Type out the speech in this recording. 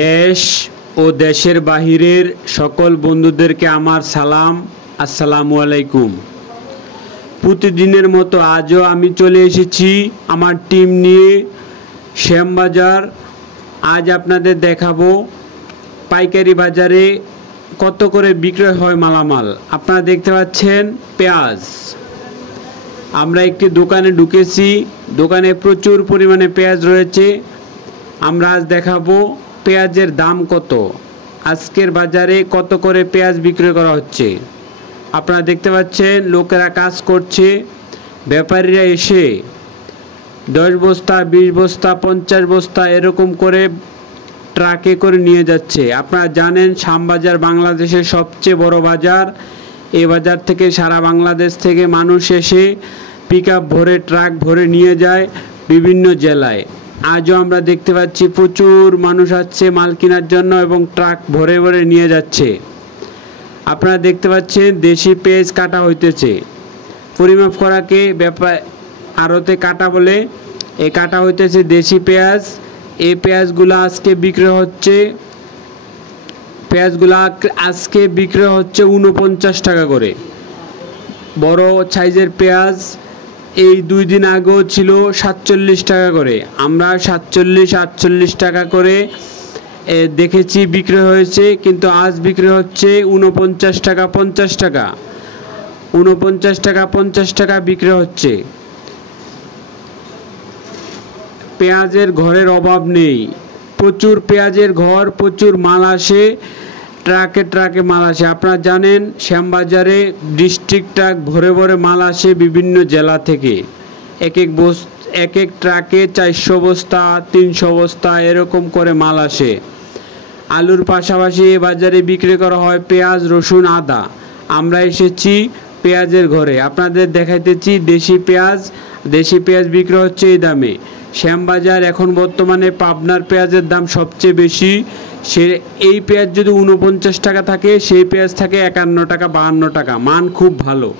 দেশ ও দেশের বাহিরের সকল বন্ধুদেরকে আমার সালাম, আসসালামু আলাইকুম। প্রতিদিনের মতো আজও আমি চলে এসেছি আমার টিম নিয়ে শ্যামবাজার। আজ আপনাদের দেখাবো পাইকারি বাজারে কত করে বিক্রয় হয় মালামাল। আপনারা দেখতে পাচ্ছেন পেঁয়াজ। আমরা একটি দোকানে ঢুকেছি, দোকানে প্রচুর পরিমাণে পেঁয়াজ রয়েছে। আমরা আজ দেখাবো পেঁয়াজের দাম কত, আজকের বাজারে কত করে পেঁয়াজ বিক্রয় করা হচ্ছে। আপনারা দেখতে পাচ্ছেন লোকেরা কাজ করছে, ব্যাপারীরা এসে 10 বস্তা 20 বস্তা 50 বস্তা এরকম করে ট্রাকে করে নিয়ে যাচ্ছে। আপনারা জানেন শ্যামবাজার বাংলাদেশের সবচেয়ে বড় বাজার। এই বাজার থেকে সারা বাংলাদেশ থেকে মানুষ এসে পিকআপ ভরে ট্রাক ভরে নিয়ে যায় বিভিন্ন জেলায়। আজও আমরা দেখতে পাচ্ছি প্রচুর মানুষ আসছে মাল কেনার জন্য এবং ট্রাক ভরে ভরে নিয়ে যাচ্ছে। আপনারা দেখতে পাচ্ছেন দেশি পেঁয়াজ কাটা হইতেছে। পরিমাপ করাকে ব্যাপার আড়তে কাটা বলে। এই কাটা হইতেছে দেশি পেঁয়াজ। এই পেঁয়াজগুলো আজকে বিক্রয় হচ্ছে, পেঁয়াজগুলো আজকে বিক্রয় হচ্ছে 49 টাকা করে। বড় সাইজের পেঁয়াজ এই 2 দিন আগেও ছিল 47 টাকা করে। আমরা 47-48 টাকা করে দেখেছি বিক্রয় হয়েছে, কিন্তু আজ বিক্রয় হচ্ছে 49 টাকা 50 টাকা। 49 টাকা 50 টাকা বিক্রয় হচ্ছে। পেঁয়াজের ঘরের অভাব নেই, প্রচুর পেঁয়াজের ঘর, প্রচুর মাল আসে, ট্রাকে ট্রাকে মাল আসে। আপনারা জানেন শ্যামবাজারে ডিস্ট্রিক্ট ট্রাক ভরে ভরে মাল আসে বিভিন্ন জেলা থেকে। এক এক ট্রাকে 400 বস্তা 300 বস্তা এরকম করে মাল আসে। আলুর পাশাপাশি এ বাজারে বিক্রি করা হয় পেঁয়াজ, রসুন, আদা। আমরা এসেছি পেঁয়াজের ঘরে, আপনাদের দেখাইতেছি দেশি পেঁয়াজ। দেশি পেঁয়াজ বিক্রি হচ্ছে এই দামে। শ্যামবাজার এখন বর্তমানে পাবনার পেঁয়াজের দাম সবচেয়ে বেশি। এই পেঁয়াজ যদি 49 টাকা থাকে, সেই পেঁয়াজ থাকে 51 টাকা 52 টাকা। মান খুব ভালো।